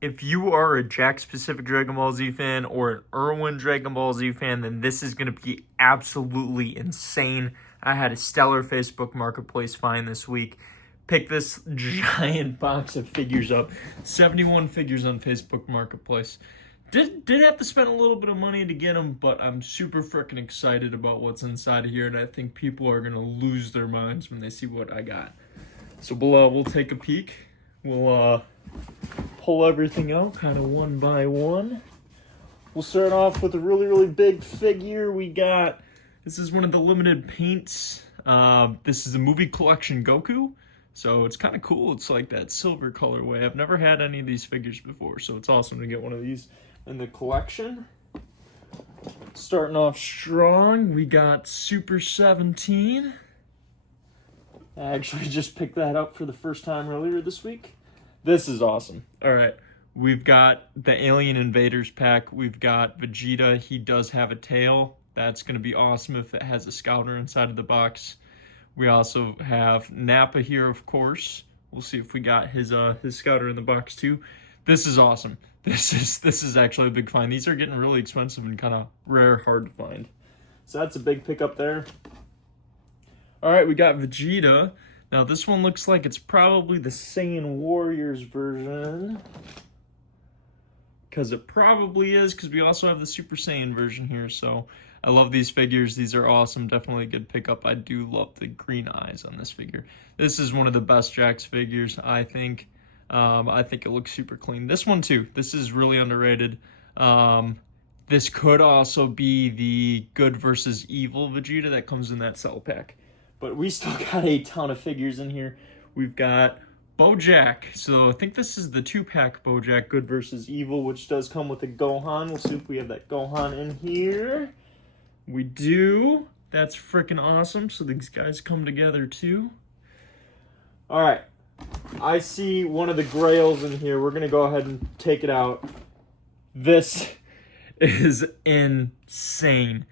If you are a Jakks Pacific Dragon Ball Z fan or an Irwin Dragon Ball Z fan, then this is going to be absolutely insane. I had a stellar Facebook Marketplace find this week. Pick this giant box of figures up. 71 figures on Facebook Marketplace. Did have to spend a little bit of money to get them, but I'm super freaking excited about what's inside of here, and I think people are going to lose their minds when they see what I got. So we'll take a peek. We'll pull everything out kind of one by one. We'll start off with a really big figure. This is one of the limited paints. This is a movie collection Goku. So it's kind of cool. It's like that silver colorway. I've never had any of these figures before, so it's awesome to get one of these in the collection. Starting off strong, we got Super 17. I actually just picked that up for the first time earlier this week. This is awesome. All right, we've got the Alien Invaders pack. We've got Vegeta. He does have a tail. That's going to be awesome if it has a scouter inside of the box. We also have Nappa here, of course. We'll see if we got his scouter in the box too. This is awesome. This is actually a big find. These are getting really expensive and kind of rare, hard to find. So that's a big pickup there. All right, we got Vegeta. Now this one looks like it's probably the Saiyan Warriors version. Because it probably is, because we also have the Super Saiyan version here. So I love these figures. These are awesome. Definitely a good pickup. I do love the green eyes on this figure. This is one of the best Jakks figures, I think. I think it looks super clean. This one too. This is really underrated. This could also be the good versus evil Vegeta that comes in that cell pack. But we still got a ton of figures in here. We've got Bojack. So I think this is the 2-pack Bojack, good versus evil, which does come with a Gohan. We'll see if we have that Gohan in here. We do. That's freaking awesome. So these guys come together too. All right. I see one of the Grails in here. We're going to go ahead and take it out. This is insane.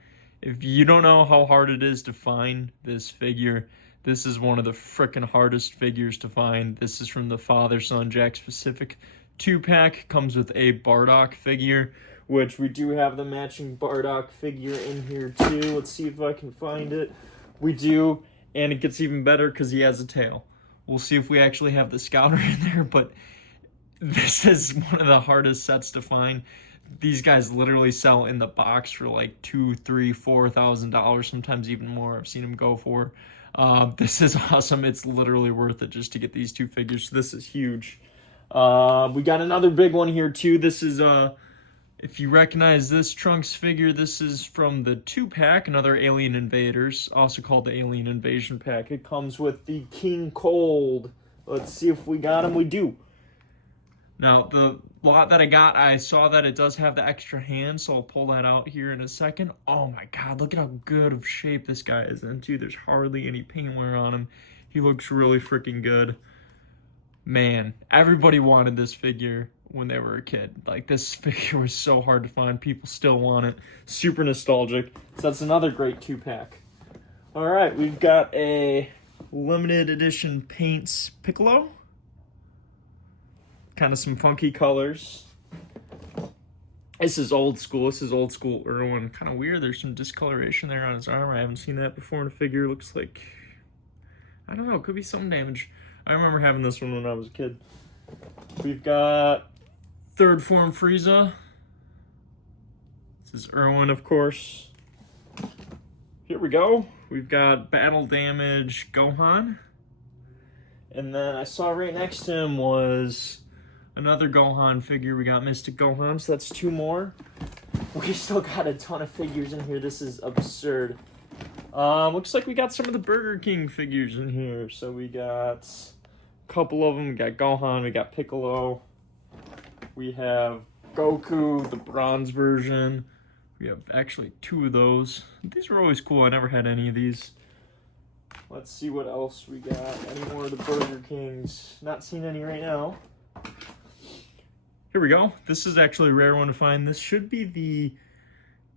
If you don't know how hard it is to find this figure, this is one of the freaking hardest figures to find. This is from the father-son Jakks Pacific 2-pack. Comes with a Bardock figure, which we do have the matching Bardock figure in here too. Let's see if I can find it. We do, and it gets even better because he has a tail. We'll see if we actually have the scouter in there, but this is one of the hardest sets to find. These guys literally sell in the box for like $2,000, $3,000, $4,000, sometimes even more. I've seen them go for. This is awesome. It's literally worth it just to get these two figures. This is huge. We got another big one here too. This is if you recognize this Trunks figure, this is from the 2-pack, another Alien Invaders, also called the Alien Invasion pack. It comes with the King Cold. Let's see if we got him. We do. Now, the lot that I got, I saw that it does have the extra hand, so I'll pull that out here in a second. Oh my god, look at how good of shape this guy is in, too. There's hardly any paint wear on him. He looks really freaking good. Man, everybody wanted this figure when they were a kid. Like, this figure was so hard to find. People still want it. Super nostalgic. So that's another great 2-pack. All right, we've got a limited edition paints Piccolo. Kind of some funky colors. This is old school. This is old school Irwin. Kind of weird. There's some discoloration there on his arm. I haven't seen that before in a figure. Looks like, I don't know, could be some damage. I remember having this one when I was a kid. We've got third form Frieza. This is Irwin, of course. Here we go. We've got battle damage Gohan. And then I saw right next to him was another Gohan figure. We got Mystic Gohan, so that's 2 more. We still got a ton of figures in here. This is absurd. Looks like we got some of the Burger King figures in here. So we got a couple of them. We got Gohan, we got Piccolo. We have Goku, the bronze version. We have actually 2 of those. These are always cool. I never had any of these. Let's see what else we got. Any more of the Burger Kings? Not seeing any right now. Here we go. This is actually a rare one to find. This should be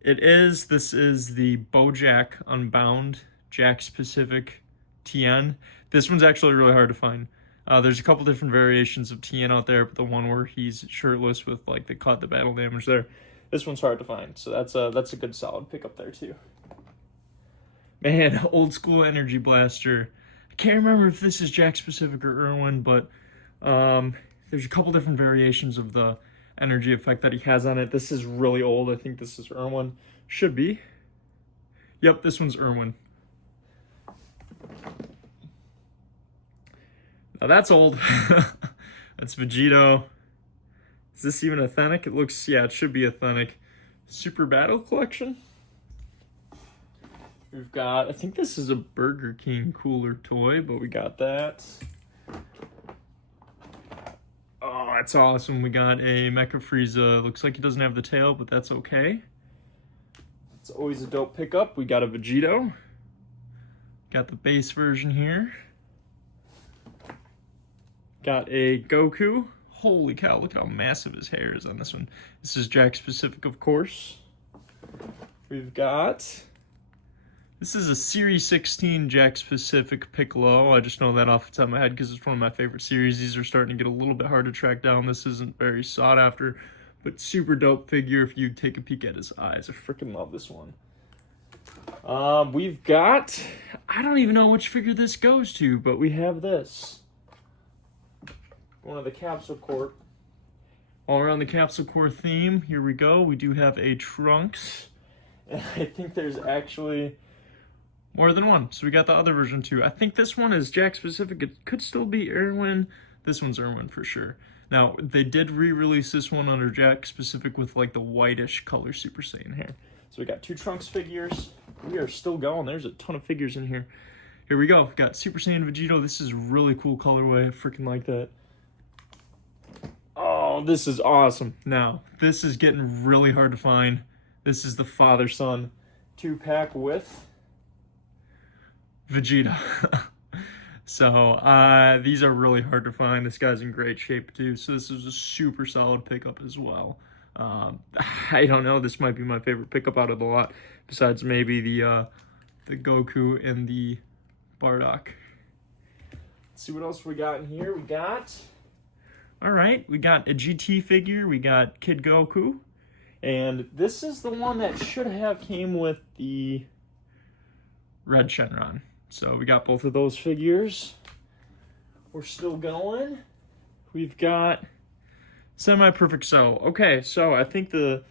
this is the Bojack Unbound Jakks Pacific TN. This one's actually really hard to find. There's a couple different variations of Tien out there, but the one where he's shirtless with like they caught the battle damage there, this one's hard to find. So that's a good solid pickup there too. Man, old school energy blaster. I can't remember if this is Jakks specific or Irwin, but there's a couple different variations of the energy effect that he has on it. This is really old. I think this is Irwin. Should be. Yep, this one's Irwin. Now that's old. That's Vegito. Is this even authentic? It looks, yeah, it should be authentic. Super Battle Collection. We've got, I think this is a Burger King cooler toy, but we got that. Oh, that's awesome. We got a Mecha Frieza. Looks like he doesn't have the tail, but that's okay. It's always a dope pickup. We got a Vegito. Got the base version here. Got a Goku. Holy cow, look at how massive his hair is on this one. This is Jakks specific, of course. We've got... This is a Series 16 Jakks specific Piccolo. I just know that off the top of my head because it's one of my favorite series. These are starting to get a little bit hard to track down. This isn't very sought after, but super dope figure if you take a peek at his eyes. I freaking love this one. We've got... I don't even know which figure this goes to, but we have this. One of the Capsule Corp. All around the Capsule Corp theme, here we go. We do have a Trunks. And I think there's actually more than one. So we got the other version too. I think this one is Jakks specific. It could still be Irwin. This one's Irwin for sure. Now, they did re-release this one under Jakks specific with like the whitish color Super Saiyan hair. So we got 2 Trunks figures. We are still going. There's a ton of figures in here. Here we go. We've got Super Saiyan Vegito. This is a really cool colorway. I freaking like that. Oh, this is awesome. Now, this is getting really hard to find. This is the father-son 2-pack with Vegeta. So, these are really hard to find. This guy's in great shape, too. So this is a super solid pickup as well. I don't know. This might be my favorite pickup out of the lot, besides maybe the Goku and the Bardock. Let's see what else we got in here. We got... All right, we got a GT figure. We got Kid Goku. And this is the one that should have came with the Red Shenron. So we got both of those figures. We're still going. We've got Semi-Perfect Cell. Okay, so I think the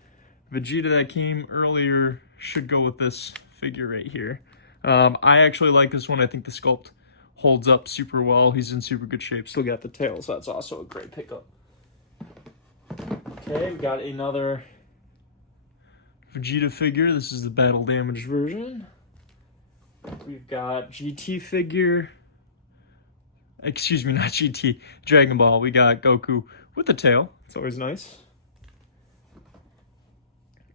Vegeta that came earlier should go with this figure right here. I actually like this one. I think the sculpt holds up super well. He's in super good shape. Still got the tail, so that's also a great pickup. Okay, we got another Vegeta figure. This is the battle damaged version. We've got GT figure. Excuse me, not GT. Dragon Ball. We got Goku with the tail. It's always nice.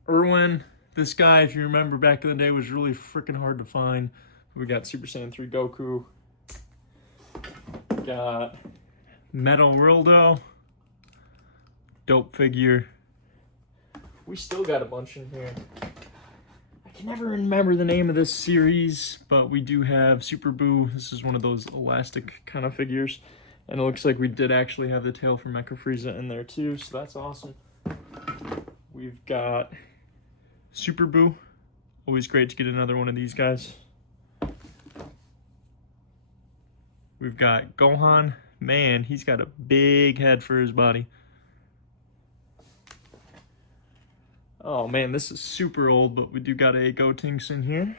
Irwin. This guy, if you remember back in the day, was really freaking hard to find. We got Super Saiyan 3 Goku. Got Metal Worldo. Dope figure. We still got a bunch in here. I can never remember the name of this series, but we do have Super Boo. This is one of those elastic kind of figures. And it looks like we did actually have the tail for Mecha Frieza in there too, so that's awesome. We've got Super Boo. Always great to get another one of these guys. We've got Gohan. Man, he's got a big head for his body. Oh man, this is super old, but we do got a Gotenks in here.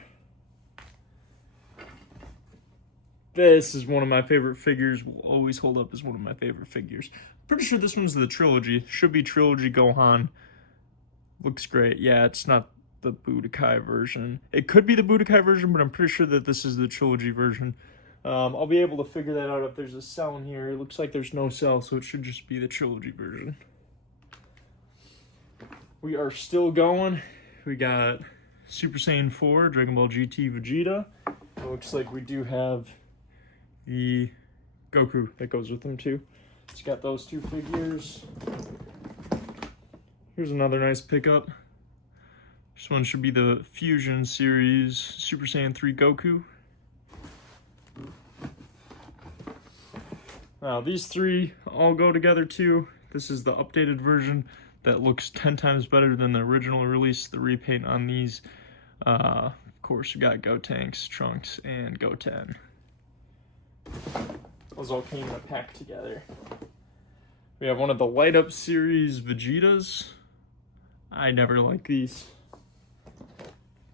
This is one of my favorite figures. Will always hold up as one of my favorite figures. Pretty sure this one's the trilogy. Should be trilogy Gohan. Looks great. Yeah, it's not the Budokai version. It could be the Budokai version, but I'm pretty sure that this is the trilogy version. I'll be able to figure that out if there's a cell in here. It looks like there's no cell, so it should just be the trilogy version. We are still going. We got Super Saiyan 4, Dragon Ball GT Vegeta. It looks like we do have the Goku that goes with them too. It's got those 2 figures. Here's another nice pickup. This one should be the Fusion series, Super Saiyan 3 Goku. Now these three all go together too. This is the updated version that looks 10 times better than the original release. The repaint on these, of course, we got Gotenks, Trunks, and Goten. Those all came in a pack together. We have one of the Light Up series Vegetas. I never like these.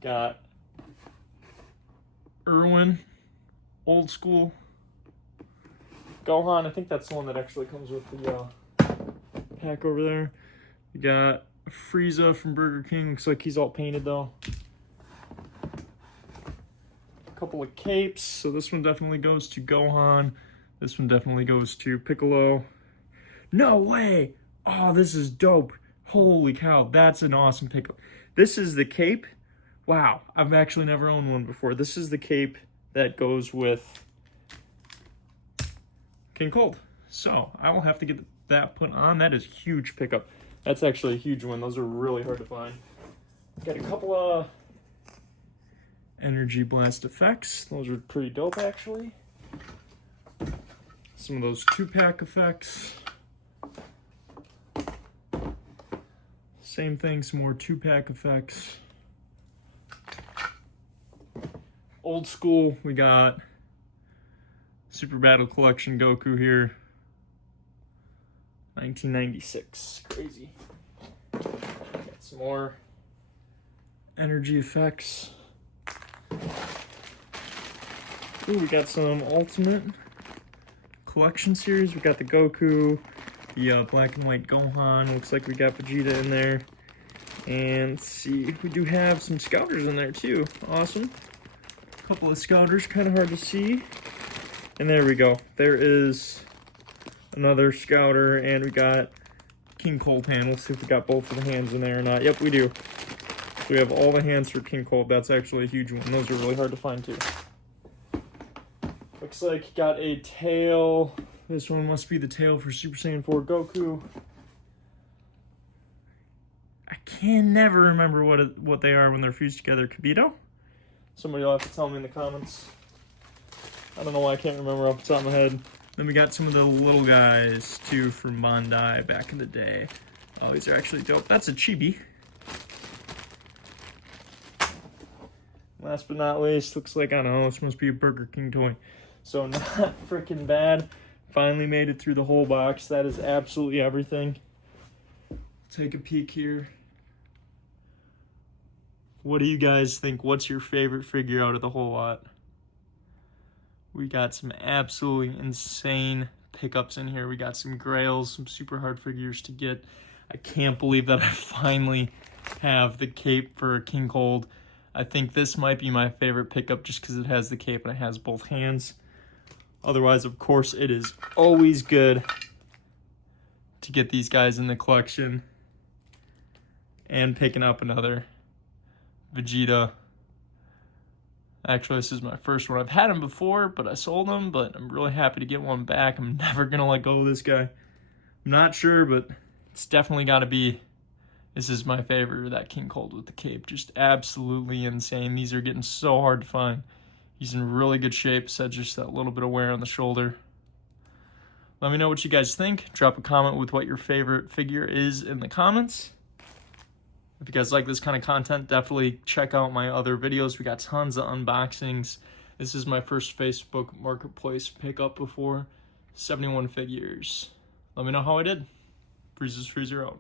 Got Irwin, old school. Gohan, I think that's the one that actually comes with the pack over there. We got Frieza from Burger King. Looks like he's all painted though. A couple of capes. So this one definitely goes to Gohan. This one definitely goes to Piccolo. No way! Oh, this is dope. Holy cow, that's an awesome pickup. This is the cape. Wow, I've actually never owned one before. This is the cape that goes with King Cold. So I will have to get that put on. That is a huge pickup. That's actually a huge one. Those are really hard to find. Got a couple of Energy Blast effects. Those are pretty dope actually. Some of those 2-pack effects. Same thing, some more 2-pack effects. Old school, we got Super Battle Collection Goku here. 1996, crazy. Got some more energy effects. Ooh, we got some Ultimate Collection series. We got the Goku, the black and white Gohan. Looks like we got Vegeta in there. And let's see, we do have some Scouters in there too. Awesome. A couple of Scouters, kind of hard to see. And there we go. There is another Scouter, and we got King Cold hand. Let's see if we got both of the hands in there or not. Yep, we do. So we have all the hands for King Cold. That's actually a huge one. Those are really hard to find too. Looks like you got a tail. This one must be the tail for Super Saiyan 4 Goku. I can never remember what they are when they're fused together. Kibito? Somebody will have to tell me in the comments. I don't know why I can't remember off the top of my head. Then we got some of the little guys, too, from Bandai back in the day. Oh, these are actually dope. That's a chibi. Last but not least, looks like, I don't know, this must be a Burger King toy. So not freaking bad. Finally made it through the whole box. That is absolutely everything. Take a peek here. What do you guys think? What's your favorite figure out of the whole lot? We got some absolutely insane pickups in here. We got some Grails, some super hard figures to get. I can't believe that I finally have the cape for King Cold. I think this might be my favorite pickup just because it has the cape and it has both hands. Otherwise, of course, it is always good to get these guys in the collection. And picking up another Vegeta. Actually, this is my first one. I've had him before, but I sold him, but I'm really happy to get one back. I'm never going to let go of this guy. I'm not sure, but it's definitely got to be. This is my favorite, that King Cold with the cape. Just absolutely insane. These are getting so hard to find. He's in really good shape, besides just that little bit of wear on the shoulder. Let me know what you guys think. Drop a comment with what your favorite figure is in the comments. If you guys like this kind of content, definitely check out my other videos. We got tons of unboxings. This is my first Facebook Marketplace pickup before. 71 figures. Let me know how I did. Frieza's Freezer out.